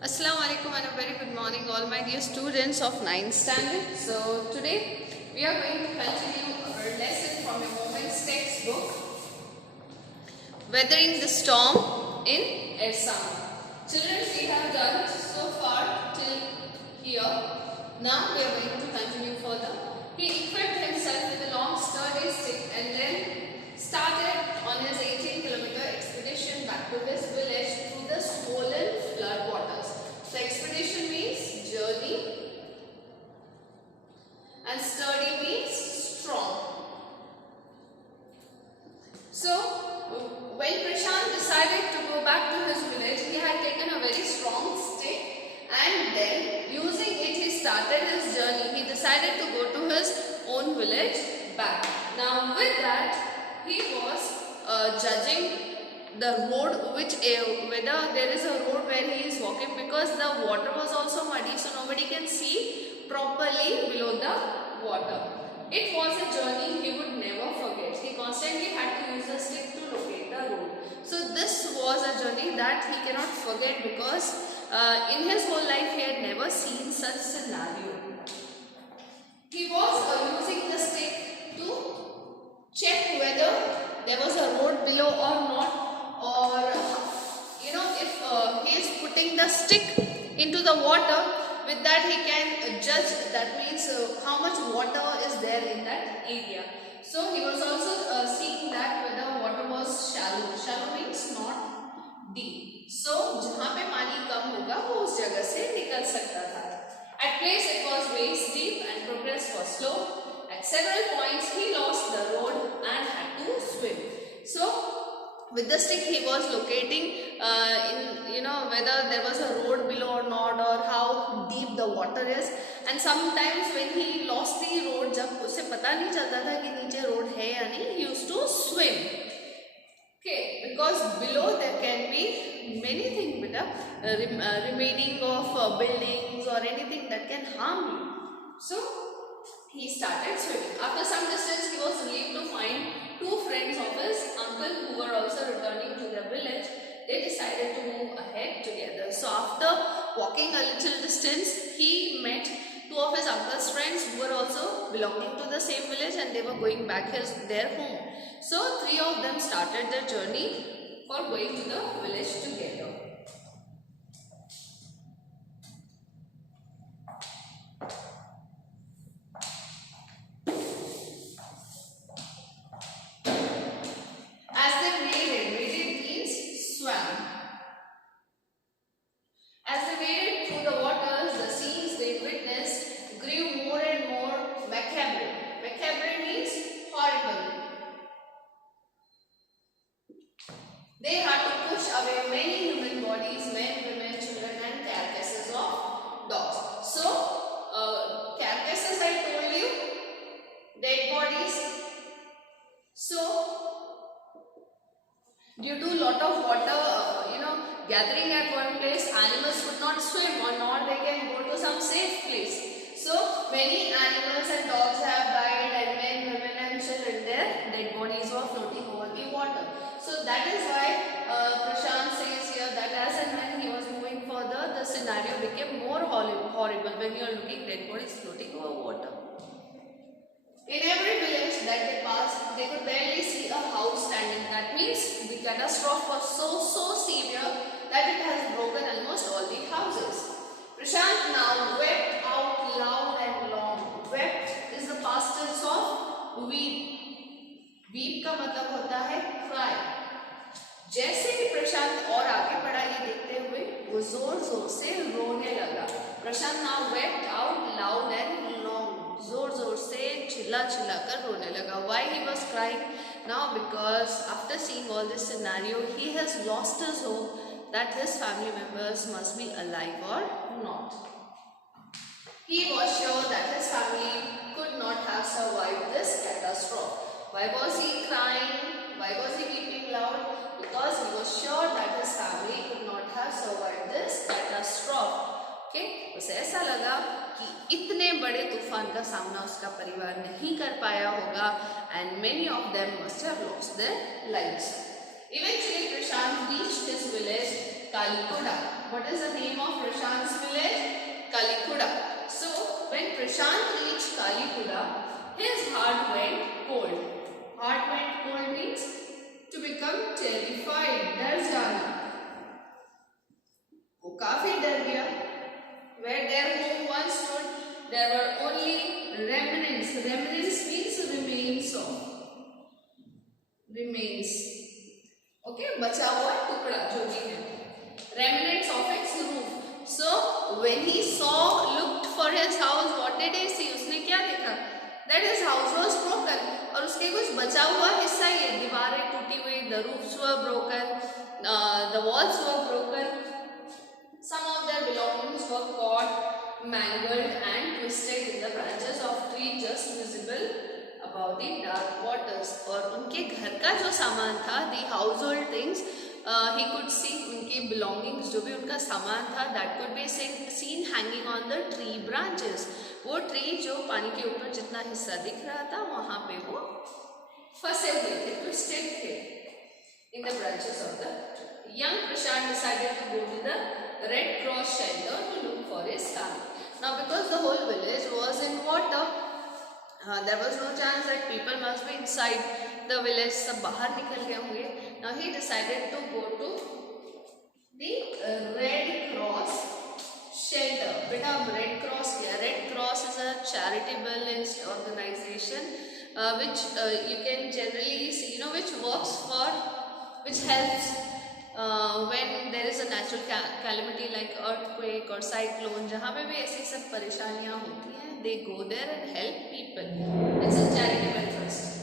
Assalamu alaikum and a very good morning all my dear students of 9th standard. So today we are going to continue our lesson from a Moments textbook, Weathering the Storm in Assam. Children, we have done so far till here. Now we are going to continue further. He equipped himself with a long sturdy stick and then started on his 18-kilometer expedition back to his village through the swollen flood waters. So expedition means journey and sturdy means strong. So when Prashant decided to go back to his village, he had taken a very strong stick and then using it he started his journey. He decided to go to his own village back. Now with that he was judging the road whether there is a road where he is walking, because the water was also muddy, so nobody can see properly below the water. It was a journey he would never forget. He constantly had to use a stick to locate the road. So this was a journey that he cannot forget, because in his whole life he had never seen such scenario. He was using the stick to check whether there was a road below or not, or if he is putting the stick into the water, with that he can judge, that means how much water is there in that area. So he was also seeing that whether water was shallow. Shallow means not deep. So जहाँ पे पानी कम होगा वो उस जगह से निकल सकता था. At place it was waist deep and progress was slow. At several points he lost the road and had to swim. So with the stick he was locating whether there was a road below or not, or how deep the water is. And sometimes when he lost the road, जब उसे पता नहीं चलता था कि नीचे road है या नहीं, he used to swim. Okay, because below there can be many things with the remaining of buildings or anything that can harm you. So he started swimming. After some distance he was relieved to find two friends of his uncle who were also returning to their village. They decided to move ahead together. So after walking a little distance, he met two of his uncle's friends who were also belonging to the same village, and they were going back their home. So three of them started their journey for going to the village together. They had to push away many human bodies, men, women, children and carcasses of dogs. So, carcasses I told you, dead bodies. So, due to lot of water, gathering at one place, animals could not swim, or not they can go to some safe place. So, many animals and dogs have died, and men, women and children, their dead bodies were floating over the water. So that is why Prashant says here that as and when he was moving further, the scenario became more horrible when you are looking dead bodies floating over water. In every village that they passed, they could barely see a house standing. That means the catastrophe was so severe that it has broken almost all the houses. Prashant now wept out loud and long. Wept is the past tense of weep. Weep का मतलब होता है cry. जैसे ही प्रशांत और आगे बढ़ा ये देखते हुए वो जोर जोर से रोने लगा. प्रशांत now wept out loud and long. जोर जोर से चिल्ला चिल्ला कर रोने लगा. Why he was crying? Now because after seeing all this scenario, he has lost his hope that his family members must be alive or not. He was sure that his family could not have survived this catastrophe. Why was he crying? Why was he weeping loud? Because he was sure that his family could not have survived this catastrophe. Okay? उसे ऐसा लगा कि इतने बड़े तूफान का सामना उसका परिवार नहीं कर पाया होगा, and many of them must have lost their lives. Eventually, Prashant reached his village, Kalikoda. What is the name of Prashant's village? Kalikuda. So when Prashant reached Kalikuda, his heart went cold. Heart went cold means to become terrified. डर जाना. वो काफी डर गया. Where their home once stood, there were only remnants. Remnants means remains of. Remains. Okay, बचा हुआ टुकड़ा जो भी है. Remnants of its roof. So when he looked for his house, what did he see? उसने क्या देखा? That his house was broken. और उसके कुछ बचा हुआ हिस्सा ही है. दीवारें टूटी हुई. The roofs were broken. The walls were broken. Some of their belongings were caught, mangled and twisted in the branches of trees just visible above the dark waters. और उनके घर का जो सामान था, the household things, he could see उनके belongings, जो भी उनका सामान था, that could be seen hanging on the tree branches. वो ट्री जो पानी के ऊपर जितना हिस्सा दिख रहा था, वहाँ पे वो फंसे हुए थे, twisted थे in the branches of the tree. Young Prashant decided to go to the Red Cross shelter to look for his family. Now because the whole village was in water, there was no chance that people must be inside the village. सब बाहर निकल गए होंगे. Now he decided to go to the Red Cross shelter. बेटा Red Cross क्या? Red Cross is a charitable organization which you can generally see, which works for, which helps when there is a natural calamity like earthquake or cyclone, जहाँ पे भी ऐसी सब परेशानियाँ होती हैं, they go there and help people. It's a charitable trust.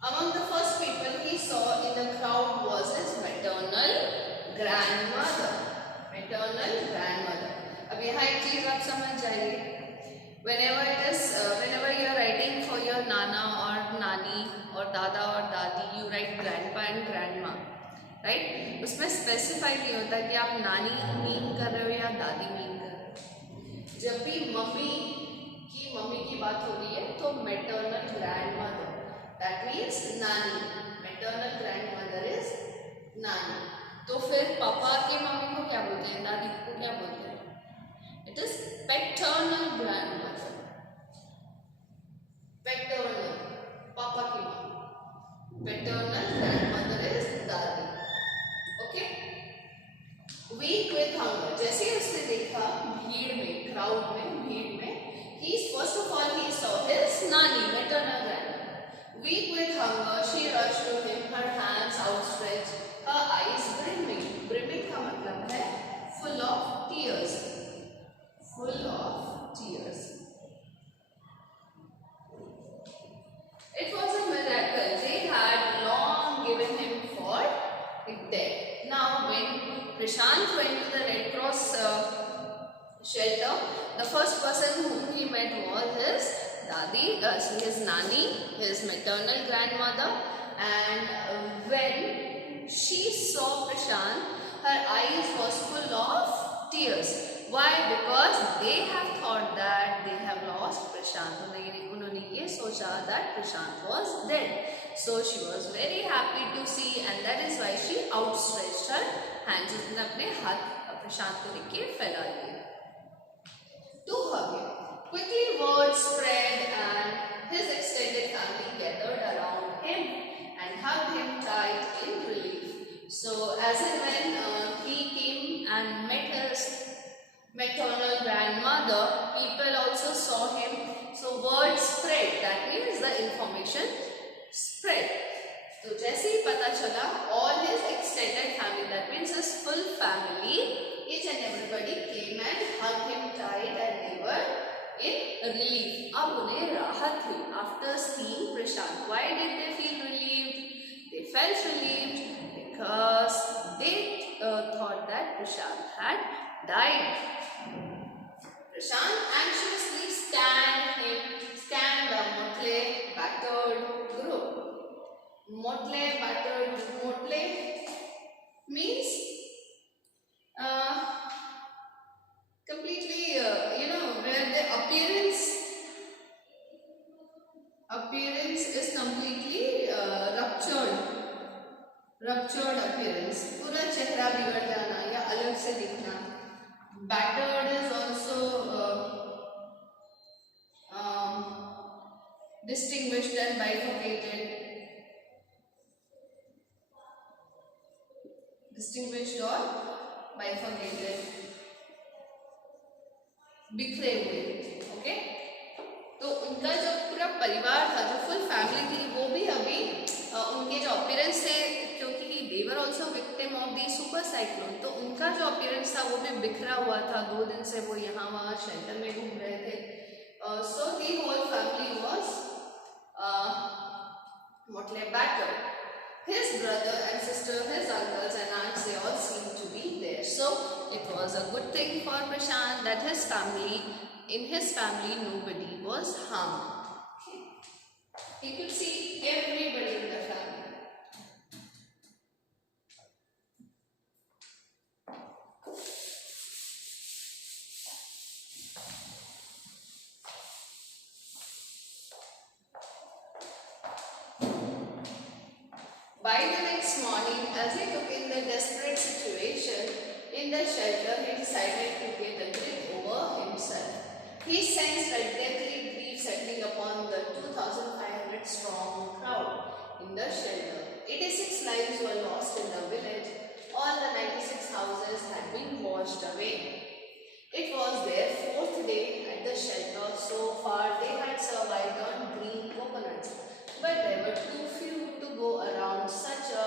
Among the first people he saw in the crowd was his maternal grandmother. Maternal grandmother. अब यहाँ एक चीज आप समझ जाइए. Whenever you are writing for your nana or nani or dada or dadi, you write grandpa and grandma, right? उसमें specify नहीं होता कि आप नानी मीन कर रहे हो या दादी मीन कर रहे हो. जब भी मम्मी की बात हो रही है तो maternal grandmother. That means नानी. Maternal grandmother is नानी. तो फिर पापा के मम्मी को क्या बोलते हैं, दादी को क्या बोलते हैं? It is paternal grandmother. Paternal, पापा की मम्मी. Paternal grandmother is दादी. Okay? Weak with hunger. जैसे उसने देखा भीड़ में, crowd में, भीड़ में, first of all he saw his नानी, maternal grandmother. Weak with hunger, she rushed to him, her hands outstretched, her eyes brimming. Brimming का मतलब है full of tears. Full of tears. It was a miracle. They had long given him for dead. Now, when Prashant went to the Red Cross shelter, the first person whom he met was his Dadi, his Nani, his maternal grandmother, and when she saw Prashant, her eyes was full of tears. Why? Because they have thought that they have lost Prashant. उन्होंने ये सोचा that Prashant was dead. So she was very happy to see, and that is why she outstretched her hands. उसने अपने हाथ प्रशांत को लेके फैला दिए. To hug him. Quickly word spread and his extended family gathered around him and hugged him tight in relief. So as and when he came and met his maternal grandmother, people also saw him. So word spread, that means the information spread. So जैसे ही पता चला, all his extended family, that means his full family, each and everybody came and hugged him tight, and they were in relief. अब उन्हें राहत हुई after seeing Prashant. Why did they feel relieved? They felt relieved because they thought that Prashant had died. Prashant anxiously scanned the motley, battered group. motle, battered. Motle means completely, where the appearance is completely ruptured appearance, पूरा चेहरा बिगड़ जाना या अलग से दिखना. Battered is also distinguished and bifurcated. Distinguished or bifurcated. बिखरे हुए. ओके, तो उनका जो पूरा परिवार था, जो फुल फैमिली थी, वो भी अभी उनके जो अपीयरेंस थे, क्योंकि they were also victim of the super cyclone, तो उनका जो अपीयरेंस था वो भी बिखरा हुआ था. 2 दिन से वो यहाँ वहाँ शेल्टर में घूम रहे थे. So the whole family was mostly battered. His brother and sister, his uncles and aunts, they all seemed to be there. So it was a good thing for Prashant that in his family, nobody was harmed. Okay. He could see everybody in the family. By the next morning, as he took in the desperate situation in the shelter, he decided to get a grip over himself. He sensed a deadly grief settling upon the 2,500 strong crowd in the shelter. 86 lives were lost in the village. All the 96 houses had been washed away. It was their 4th day at the shelter. So far, they had survived on green coconuts, but there were too few to go around such a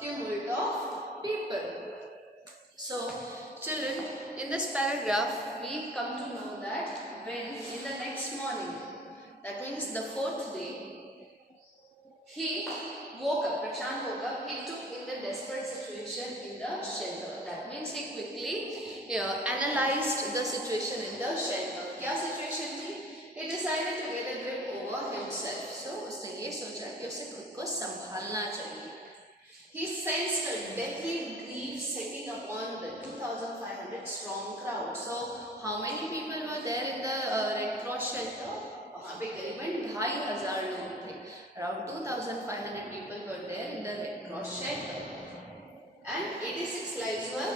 tumult of people. So, children, in this paragraph, we come to know that when in the next morning, that means the 4th day, he woke up, Prashant woke up, he took in the desperate situation in the shelter. That means he quickly analyzed the situation in the shelter. क्या situation थी? He decided to get a grip over himself. So उसने ये सोचा कि उसे खुद को संभालना चाहिए. He sensed a deadly grief setting upon the 2,500 strong crowd. So how many people were there in the Red Cross shelter? वहाँ पे करीबन 2,500 लोग थे. Around 2,500 people were there in the Red Cross shelter, and 86 lives were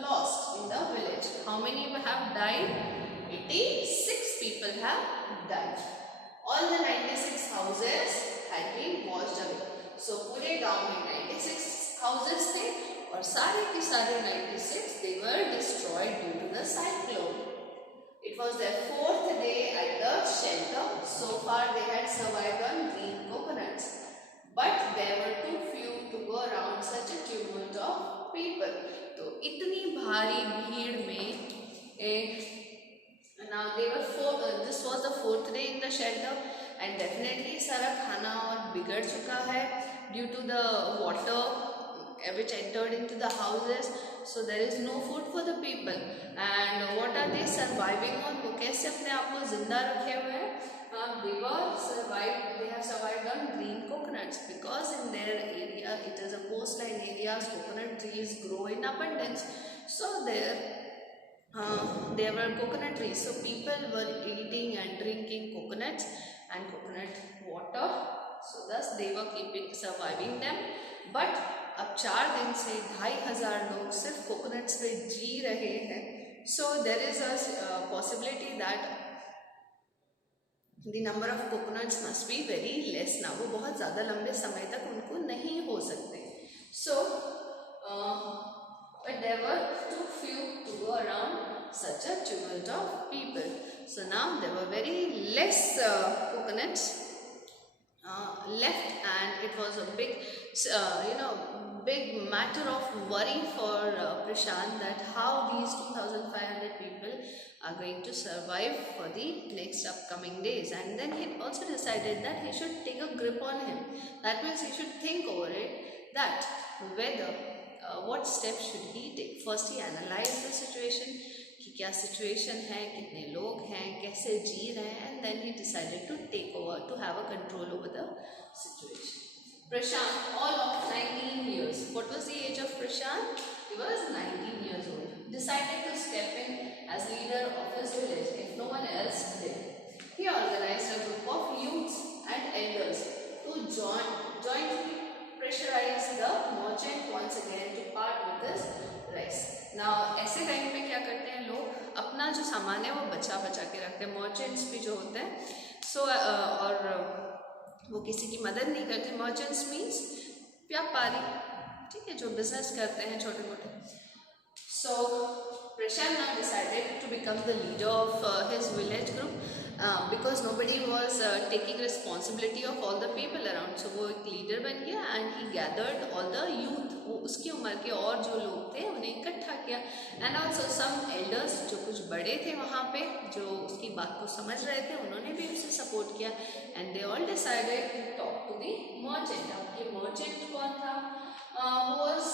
lost in the village. How many have died? 86 people have died. All the 96 houses had been washed away. So पूरे गांव में 96 houses थे और सारे के सारे 96 they were destroyed due to the cyclone. It was their 4th day at the shelter. So far they had survived on green coconuts, but there were too few to go around such a tumult of people. तो इतनी भारी भीड़ में now they were this was the 4th day in the shelter, and definitely सारा खाना और बिगड़ चुका है due to the water which entered into the houses. So there is no food for the people, and what are they surviving on? वो कैसे अपने आप को जिंदा रखे हुए हैं? They have survived on green coconuts, because in their area, it is a coastline areas, coconut trees grow in abundance. So there were coconut trees, so people were eating and drinking coconuts and coconut water. So thus they were surviving them. But अब 4 दिन से 2,500 लोग सिर्फ coconuts पे जी रहे हैं. So there is a possibility that the number of coconuts must be very less now. वो बहुत ज़्यादा लंबे समय तक उनको नहीं हो सकते. So but there were too few to go around such a tumult of people. So now there were very less coconuts left, and it was a big big matter of worry for Prashant that how these 2,500 people are going to survive for the next upcoming days. And then he also decided that he should take a grip on him. That means he should think over it, that whether what steps should he take. First he analyzed the situation, कि क्या situation है, कितने लोग हैं, कैसे जी रहे हैं, and then he decided to take over, to have a control over the situation. Prashant, all of 19 years. What was the age of Prashant? He was 19 years old. Decided to step in as leader of his village if no one else did. He organized a group of youths and elders to jointly pressurize the merchant once again to part with his rice. Now ऐसे time पे क्या करते हैं लोग, अपना जो सामान है वो बचा के रखते हैं. मर्चेंट्स भी जो होते हैं और वो किसी की मदद नहीं करते. मर्चेंट्स मीन्स व्यापारी, ठीक है, जो बिजनेस करते हैं छोटे मोटे. सो Prashant now decided to become the leader of his village group because nobody was taking responsibility of all the people around. So वो एक leader बन गया and he gathered all the youth. वो उसकी उम्र के और जो लोग थे उन्हें इकट्ठा किया and also some elders जो कुछ बड़े थे वहाँ पे जो उसकी बात को समझ रहे थे उन्होंने भी उसे सपोर्ट किया and they all decided to talk to the merchant. अब ये merchant कौन था? Was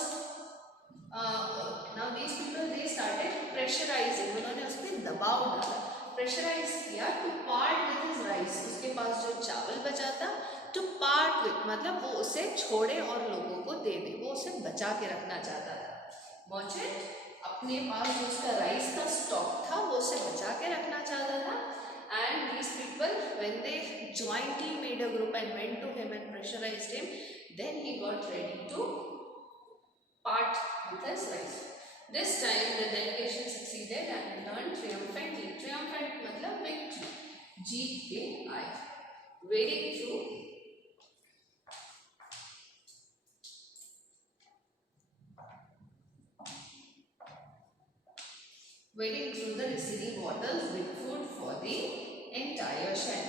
now these people they started pressurizing. उन्होंने उस पर दबाव डाला, प्रेशराइज किया to part with his rice. उसके पास जो चावल बचा था टू पार्ट विद मतलब वो उसे छोड़े और लोगों को दे दे. वो उसे बचा के रखना चाहता था. मर्चेंट अपने पास जो उसका राइस का स्टॉक था वो उसे बचा के रखना चाहता था. And these people, when they jointly made a group and went to him and pressurized him, then he got ready to part with his rice. This time the delegation succeeded and returned triumphantly. Triumphant मतलब victory, जीत के आए. Wading through the receding waters with food for the entire shed.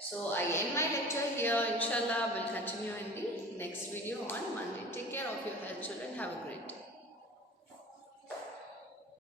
So I end my lecture here. Inshallah, we'll continue in the next video on Monday. Take care of your health.